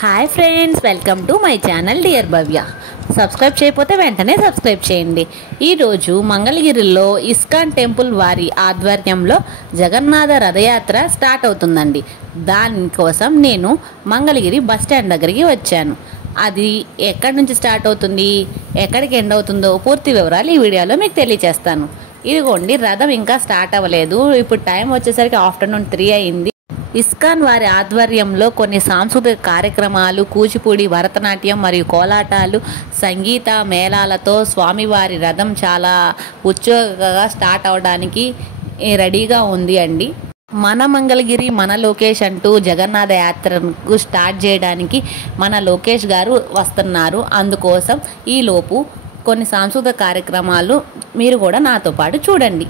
Hi friends, welcome to my channel dear Bhavya. Subscribe చేయకపోతే వెంటనే subscribe చేయండి. ఈరోజు మంగళగిరిలో ఇస్కాన్ టెంపుల్ వారి ఆధ్వర్యంలో జగన్నాథ రథయాత్ర స్టార్ట్ అవుతుందండి. దానికోసం నేను మంగళగిరి బస్ స్టాండ్ దగ్గరికి వచ్చాను. అది ఎక్కడి నుంచి స్టార్ట్ అవుతుంది, ఎక్కడికి ఎండ్ అవుతుందో పూర్తి వివరాలు ఈ వీడియోలో మీకు తెలియజేస్తాను. ఇదిగోండి, రథం ఇంకా స్టార్ట్ అవ్వలేదు. ఇప్పుడు టైం వచ్చేసరికి ఆఫ్టర్నూన్ 3 అయింది. ఇస్కాన్ వారి ఆధ్వర్యంలో కొన్ని సాంస్కృతిక కార్యక్రమాలు, కూచిపూడి, భరతనాట్యం మరియు కోలాటాలు, సంగీత మేళాలతో స్వామివారి రథం చాలా ఉత్సాహంగా స్టార్ట్ అవడానికి రెడీగా ఉంది అండి. మన మంగళగిరి మన లోకేష్ అంటూ జగన్నాథ యాత్రకు స్టార్ట్ చేయడానికి మన లోకేష్ గారు వస్తున్నారు. అందుకోసం ఈలోపు కొన్ని సాంస్కృతిక కార్యక్రమాలు మీరు కూడా నాతో పాటు చూడండి.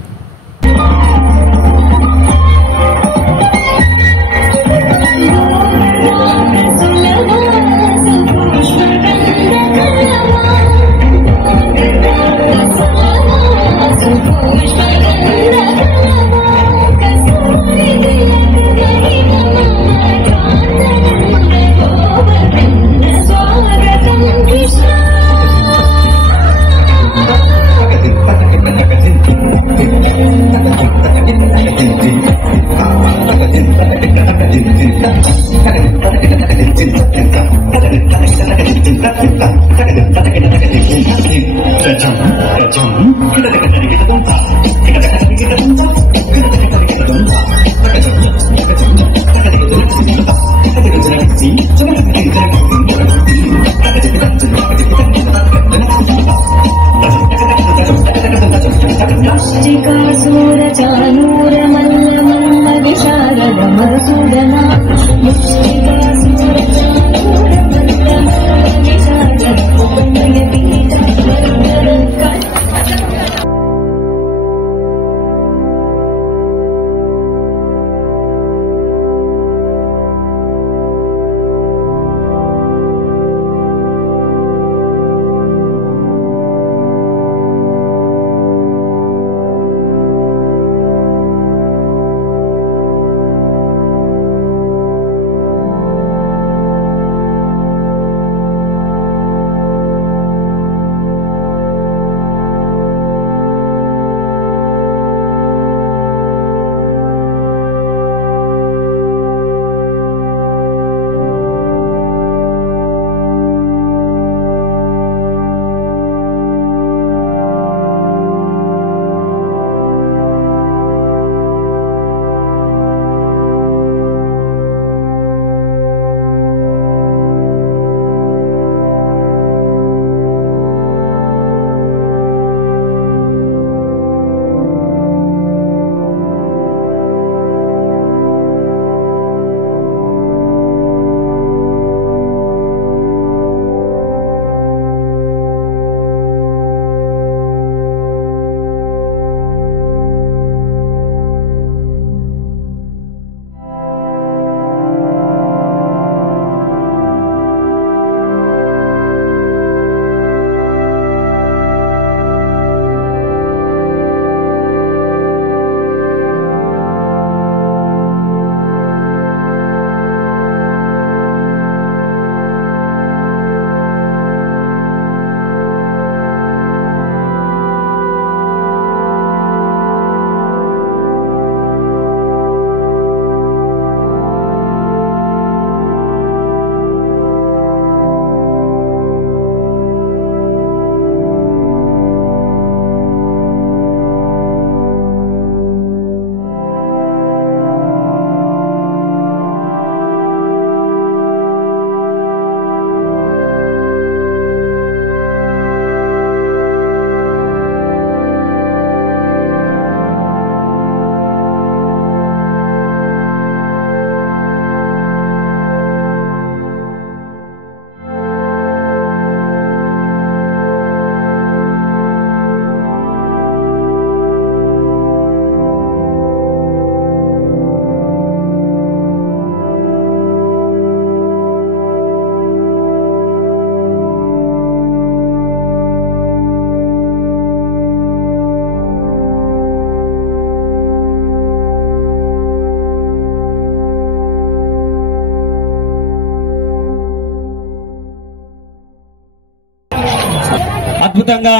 అద్భుతంగా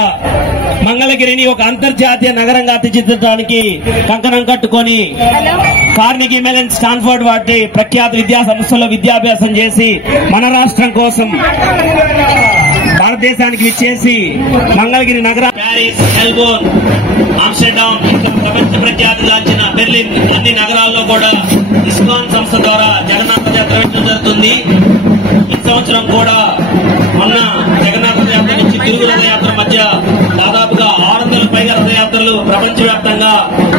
మంగళగిరిని ఒక అంతర్జాతీయ నగరంగా తీర్చిదిద్దడానికి కంకణం కట్టుకొని కార్నెగీ మెలన్ స్టాన్ఫోర్డ్ వంటి ప్రఖ్యాత విద్యా సంస్థల్లో విద్యాభ్యాసం చేసి మన రాష్ట్రం కోసం భారతదేశానికి ఇచ్చేసి మంగళగిరి నగరం ప్యారిస్, మెల్బోర్న్, ఆమ్స్టర్డామ్, ప్రపంచ ప్రఖ్యాతిగాంచిన బెర్లిన్ అన్ని నగరాల్లో కూడా ఇస్కాన్ సంస్థ ద్వారా జగన్నాథ యాత్ర జరుగుతుంది. ఈ సంవత్సరం కూడా మొన్న జగన్నాథ యాత్ర నుంచి తిరుగు రథయాత్ర మధ్య దాదాపుగా 600 పైగా రథయాత్రలు ప్రపంచవ్యాప్తంగా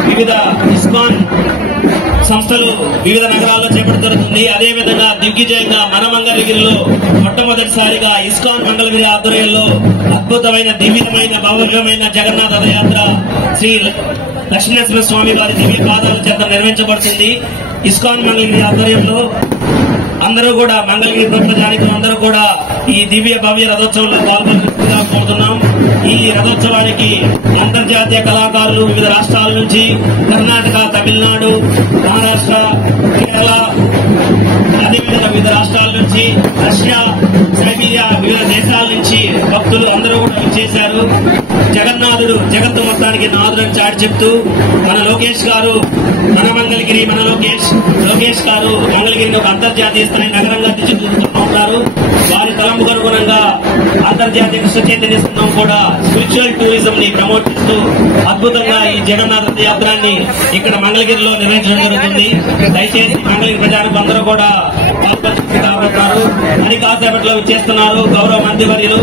వివిధ ఇస్కాన్ సంస్థలు వివిధ నగరాల్లో చేపడుతుంది. అదేవిధంగా దిగ్విజయంగా మన మంగళగిరిలో మొట్టమొదటిసారిగా ఇస్కాన్ మంగళగిరి ఆధ్వర్యంలో అద్భుతమైన దివ్యమైన భవ్యమైన జగన్నాథ రథయాత్ర శ్రీ లక్ష్మీనరసింహ స్వామి వారి దివ్య పాదాల చేత నిర్వహించబడుతుంది. ఇస్కాన్ మంగళగిరి ఆధ్వర్యంలో అందరూ కూడా మంగళగిరి ప్రజానికి అందరూ కూడా ఈ దివ్య భవ్య రథోత్సవంలో పాల్గొనబోతున్నాం. ఈ రథోత్సవానికి అంతర్జాతీయ కళాకారులు వివిధ రాష్ట్రాల నుంచి కర్ణాటక, తమిళనాడు, మహారాష్ట్ర, కేరళ, అదేవిధంగా వివిధ రాష్ట్రాల నుంచి రష్యా, సైబీరియా వివిధ దేశాల నుంచి భక్తులు అందరూ కూడా విచ్చేశారు. జగన్నాథుడు జగత్తు మొత్తానికి నాథుడని చాటి చెప్తూ మన లోకేష్ గారు మన మంగళగిరి మన లోకేష్ గారు మంగళగిరిని ఒక అంతర్జాతీయ స్థాయి నగరంగా తీర్చిదిద్దుతున్నారు. వారి తలంపుకు అనుగుణంగా అంతర్జాతీయ కృష్ణ చైతన్య సంఘం కూడా స్పిరిచువల్ టూరిజం ని ప్రమోట్ చేస్తూ అద్భుతంగా ఈ జగన్నాథ యాత్రాన్ని ఇక్కడ మంగళగిరిలో నిర్వహించడం జరుగుతుంది. దయచేసి మంగళగిరి ప్రజలకు అందరూ కూడా పాల్గొంటున్నారు. అని కాసేపట్లో చేస్తున్నారు గౌరవ మంత్రివర్యులు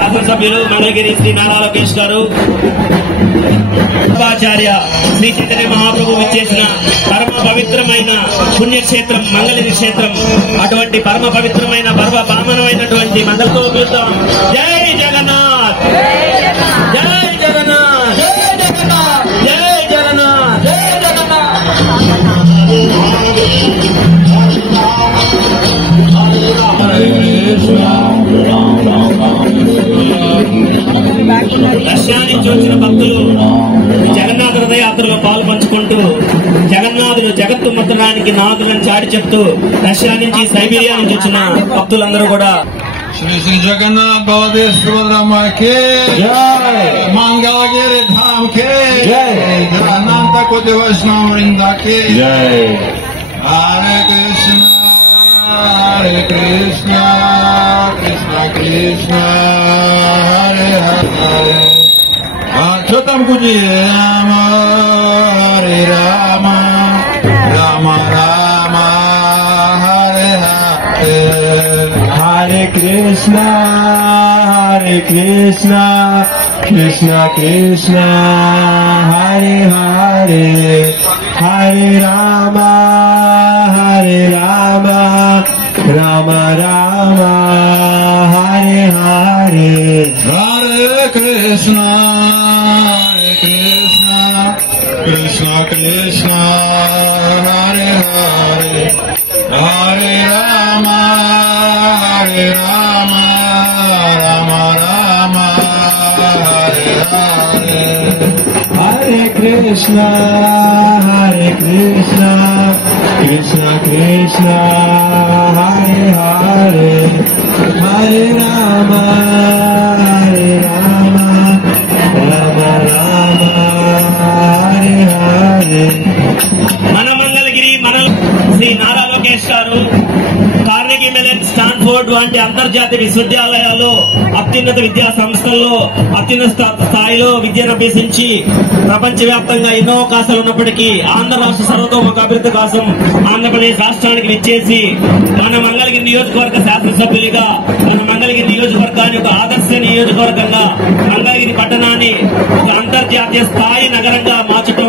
శాసనసభ్యులు మంగళగిరి శ్రీ నారా లోకేష్ గారు, ఆచార్య శ్రీ చైతన్య మహాప్రభు విచ్చేసిన పరమ పవిత్రమైన పుణ్యక్షేత్రం మంగళగిరి క్షేత్రం. అటువంటి పరమ పవిత్రమైన పరమ పావనమైనటువంటి మంగళతో పిలుద్దాం. జై జగన్నాథ్, జై జగన్నాథ్, జై జగన్నాథ్, జై జగన్నాథ్, జై రష్యా నుంచి వచ్చిన భక్తులు జగన్నాథ రథయాత్రలో పాలు పంచుకుంటూ జగన్నాథుడు జగత్తు మొత్తడానికి నాథులను చాటి చెప్తూ రష్యా నుంచి సైబీరియా నుంచి వచ్చిన భక్తులందరూ కూడా श्री श्री जगन्नाथ बलदेव सुभद्रा माँ के जय, मंगलगिरी धाम के जय, जगन्नाथ कोटि वैष्णव वृंद के जय। हरे कृष्ण कृष्ण कृष्ण हरे हरे अच्युतम कुजी राम हरे राम राम राम हरे हरे। हरे कृष्णा कृष्णा कृष्णा हरे हरे। हरे राम राम राम हरे हरे। हरे कृष्णा कृष्णा कृष्णा हरे हरे। हरे राम राम राम हरे हरे। हरे कृष्णा कृष्णा कृष्णा हरे हरे। हरे राम राम राम हरे हरे। మన మంగళగిరి మన శ్రీ నారా లోకేష్ గారు కార్నెగీ మెలన్ స్టాన్ఫోర్డ్ వంటి అంతర్జాతీయ విశ్వవిద్యాలయాల్లో అత్యున్నత విద్యా సంస్థల్లో అత్యున్నత స్థాయిలో విద్యను అభ్యసించి ప్రపంచవ్యాప్తంగా ఎన్నో అవకాశాలు ఉన్నప్పటికీ ఆంధ్ర రాష్ట్ర సర్వతోముఖ అభివృద్ధి కోసం ఆంధ్రప్రదేశ్ రాష్ట్రానికి విచ్చేసి మన మంగళగిరి నియోజకవర్గ శాసనసభ్యులుగా మన మంగళగిరి నియోజకవర్గాన్ని ఒక ఆదర్శ నియోజకవర్గంగా మంగళగిరి పట్టణాన్ని ఒక అంతర్జాతీయ స్థాయి నగరంగా మార్చడం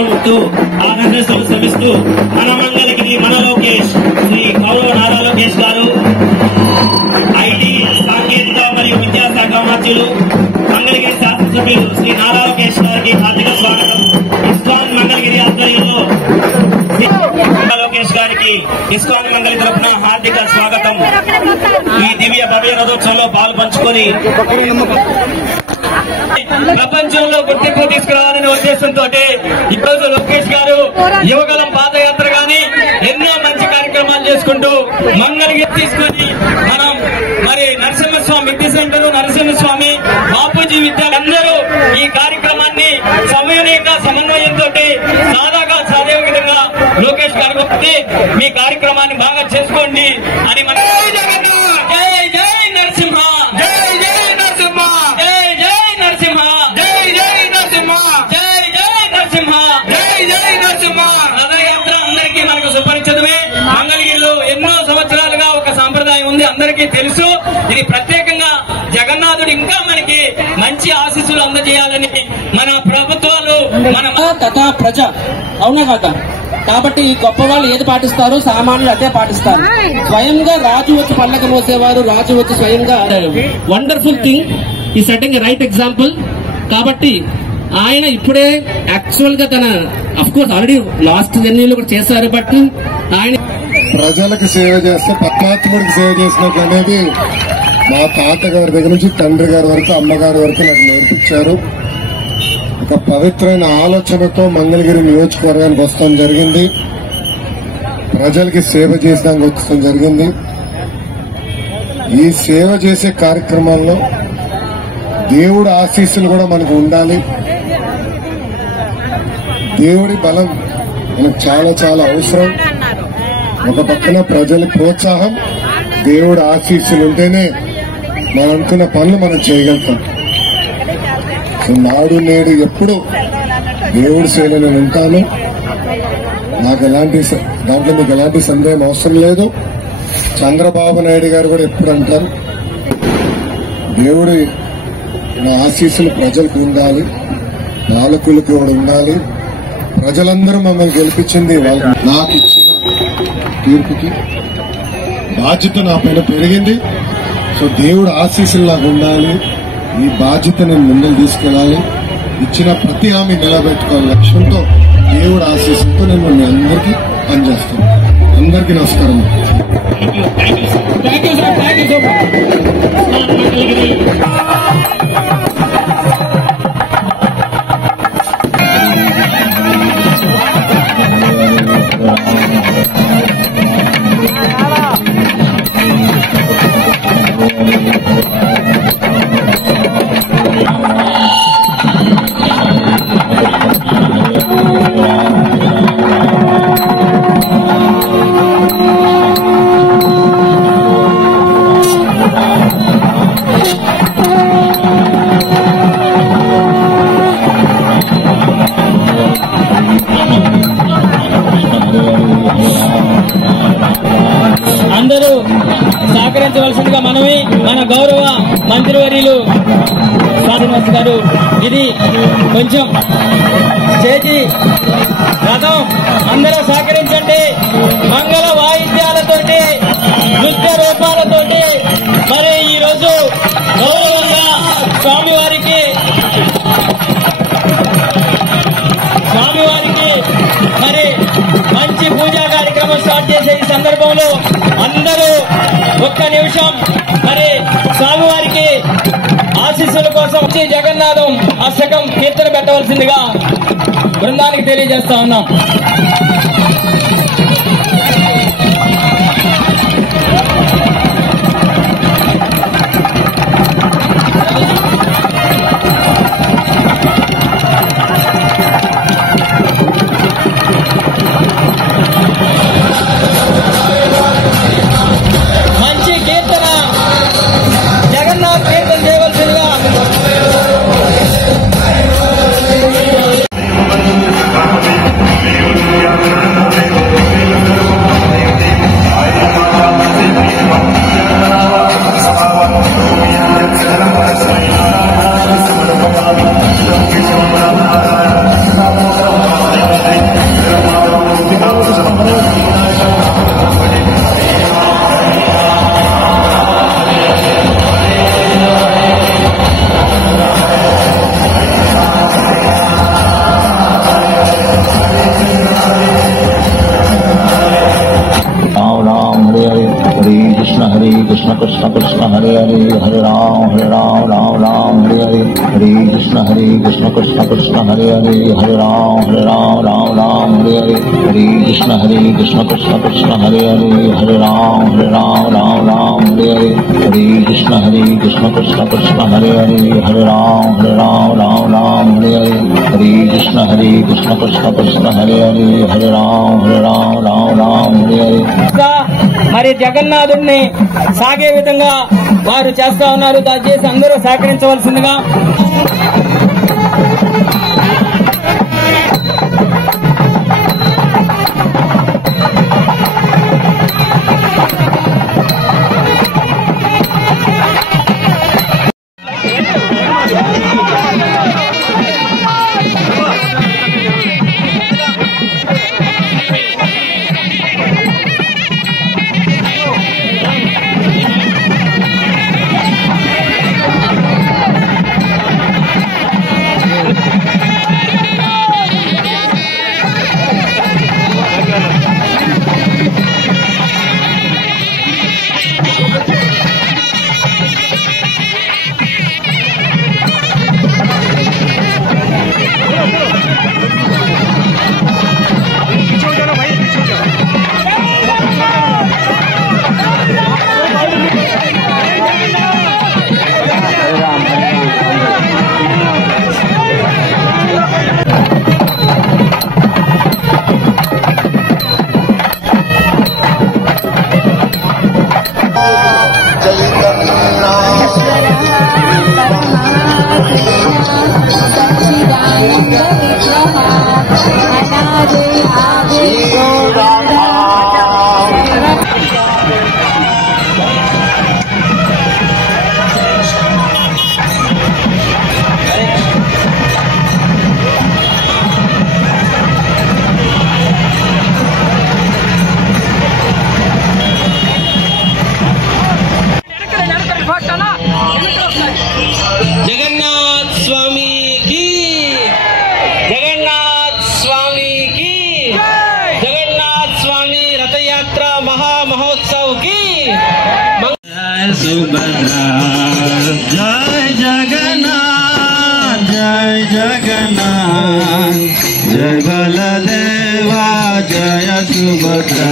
ఆదర్శలు శ్రమిస్తూ మన మంగళగిరి మన లోకేష్ శ్రీ గౌరవ నారా లోకేష్ గారు ఐటీ సాంకేతిక మరియు విద్యాశాఖ మంత్రులు మంగళగిరి శాసనసభ్యులు శ్రీ నారా లోకేష్ గారికి హార్దిక స్వాగతం. ఇస్కాన్ మంగళగిరి ఆధ్వర్యంలో లోకేష్ గారికి ఇస్కాన్ మంగళగిరి తరఫున హార్దిక స్వాగతం. ఈ దివ్య భవ్య రథోత్సవంలో పాలు పంచుకొని ప్రపంచంలో గుర్తింపు తీసుకురావాలనే ఉద్దేశంతో ఈరోజు లోకేష్ గారు యువగలం పాదయాత్ర గాని ఎన్నో మంచి కార్యక్రమాలు చేసుకుంటూ మంగళగిరి తీసుకుని మనం మరి నరసింహస్వామి విద్య సెంటర్ నరసింహస్వామి బాపూజీ విద్యాలయం మీ కార్యక్రమాన్ని బాగా చేసుకోండి అని మన జై జై నరసింహ, జై జై నరసింహ, జై జై నరసింహ, జై జై నరసింహ, జై జై నరసింహ, జై జై నరసింహ. రథయాత్ర అందరికీ మనకు సుపరిచితమే. మంగళగిరిలో ఎన్నో సంవత్సరాలుగా ఒక సాంప్రదాయం ఉంది, అందరికీ తెలుసు. ఇది ప్రత్యేకంగా జగన్నాథుడు ఇంకా మనకి మంచి ఆశీస్సులు అందజేయాలని మన ప్రభుత్వాలు మన తథా ప్రజ, అవునా కదా? కాబట్టి ఈ గొప్ప వాళ్ళు ఏది పాటిస్తారో సామాన్యులు అదే పాటిస్తారు. స్వయంగా రాజు వచ్చి పల్లకి మోసేవారు, రాజు వచ్చి స్వయంగా వండర్ఫుల్ థింగ్ ఈ సెట్టింగ్ రైట్ ఎగ్జాంపుల్. కాబట్టి ఆయన ఇప్పుడే యాక్చువల్ గా తన అఫ్ కోర్స్ ఆల్రెడీ లాస్ట్ జర్నీలో కూడా చేశారు. బట్ ఆయన ప్రజలకు సేవ చేస్తే పరమాత్ముడికి సేవ చేసినట్టు అనేది మా తాతగారి దగ్గర నుంచి తండ్రి గారి వరకు అమ్మగారి వరకు నాకు నేర్పించారు. ఒక పవిత్రమైన ఆలోచనతో మంగళగిరి నియోజకవర్గానికి వస్తాం జరిగింది. ప్రజలకి సేవ చేసడానికి వచ్చడం జరిగింది. ఈ సేవ చేసే కార్యక్రమాల్లో దేవుడి ఆశీస్సులు కూడా మనకు ఉండాలి. దేవుడి బలం మనకు చాలా చాలా అవసరం. ఒక పక్కన ప్రజల ప్రోత్సాహం, దేవుడి ఆశీస్సులు ఉంటేనే మనం అనుకున్న పనులు మనం చేయగలుగుతాం. సో నాడు నేడు ఎప్పుడు దేవుడి సేవలో నేను ఉంటాను. నాకు దాంట్లో మీకు ఎలాంటి సందేహం అవసరం లేదు. చంద్రబాబు నాయుడు గారు కూడా ఎప్పుడు అంటారు, దేవుడి ఆశీస్సులు ప్రజలకు ఉండాలి, పాలకులకు కూడా ఉండాలి. ప్రజలందరూ మమ్మల్ని గెలిపించింది నాకు ఇచ్చిన తీర్పుకి బాధ్యత నా పైన పెరిగింది. సో దేవుడు ఆశీస్సులు నాకు ఉండాలి. ఈ బాధ్యత నేను ముందుకు తీసుకెళ్లాలి. ఇచ్చిన ప్రతి హామీ నిలబెట్టుకోవాలి లక్ష్యంతో దేవుడు ఆశీస్సులతో నేను మీ అందరికీ పనిచేస్తాను. అందరికీ నమస్కారం. అందరూ సహకరించవలసిందిగా మనవి. మన గౌరవ మంత్రివర్యులు శ్రీనివాస్ గారు, ఇది కొంచెం స్టేజీ రథం అందరూ సహకరించండి. మంగళ వాయిద్యాలతోటి, నృత్య రూపాలతోటి మరి ఈ రోజు గౌరవంగా స్వామివారికి మరి మంచి పూజా కార్యక్రమం స్టార్ట్ చేసే ఈ సందర్భంలో అందరూ ఒక్క నిమిషం మరి స్వామివారికి ఆశీస్సుల కోసం జగన్నాథం అష్టకం కీర్తన పెట్టవలసిందిగా బృందానికి తెలియజేస్తా ఉన్నాం. మంచి కీర్తన జగన్నాథ్ కీర్తన చేయవలసిందిగా Yeah. कृष्ण कृष्ण हरे हरे हरे राम राम राम हरे हरे हरे कृष्ण कृष्ण कृष्ण हरे हरे हरे राम राम हरे हरे हरे कृष्ण कृष्ण कृष्ण हरे हरे हरे राम राम हरे हरे हरे कृष्ण कृष्ण कृष्ण हरे हरे हरे राम राम हरे हरे हरे कृष्ण कृष्ण कृष्ण हरे हरे हरे राम राम हरे हरे। మరి జగన్నాథుడిని సాగే విధంగా వారు చేస్తా ఉన్నారు. దయచేసి అందరూ సహకరించవలసిందిగా. सुभद्रा जय जगन्नाथ जय बलदेवा जय सुभद्रा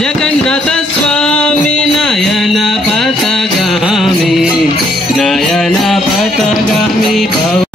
जगन्नाथ स्वामी नयन पथगामी भव